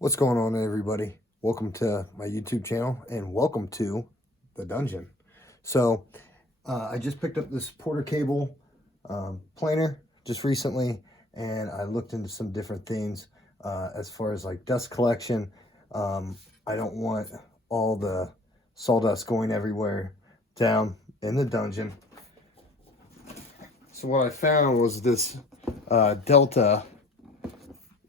What's going on, everybody? Welcome to my YouTube channel and welcome to the dungeon. So I just picked up this Porter cable planer just recently, and I looked into some different things as far as like dust collection. I don't want all the sawdust going everywhere down in the dungeon. So what I found was this Delta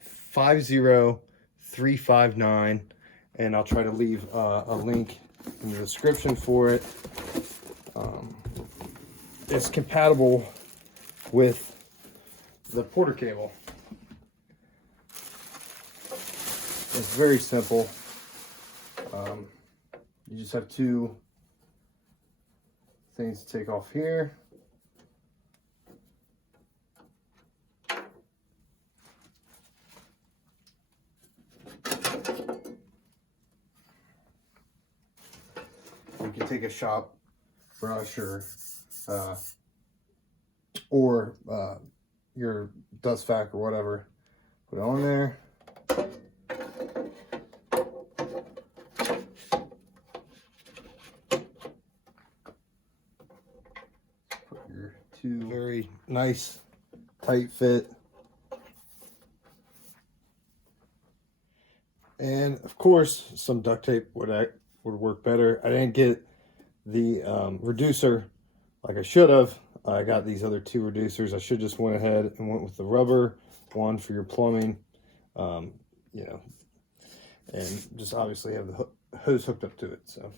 50359, and I'll try to leave a link in the description for it. It's compatible with the Porter cable. It's very simple. You just have two things to take off here. You can take a shop brush or your dust vac or whatever, put it on there. Put your two very nice tight fit. And of course, some duct tape would work better. I didn't get the reducer like I should have. I got these other two reducers. I should just went ahead and went with the rubber one for your plumbing, you know, and just obviously have the hose hooked up to it. So.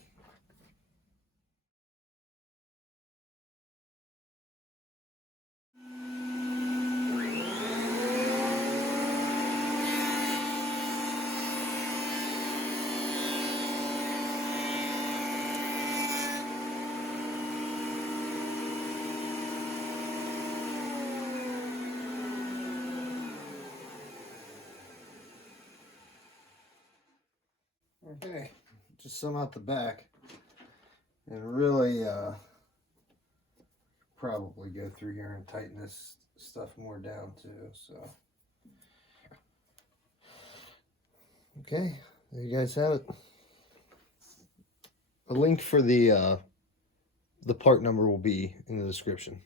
Okay, just some out the back, and really probably go through here and tighten this stuff more down too. So, okay, there you guys have it. A link for the part number will be in the description.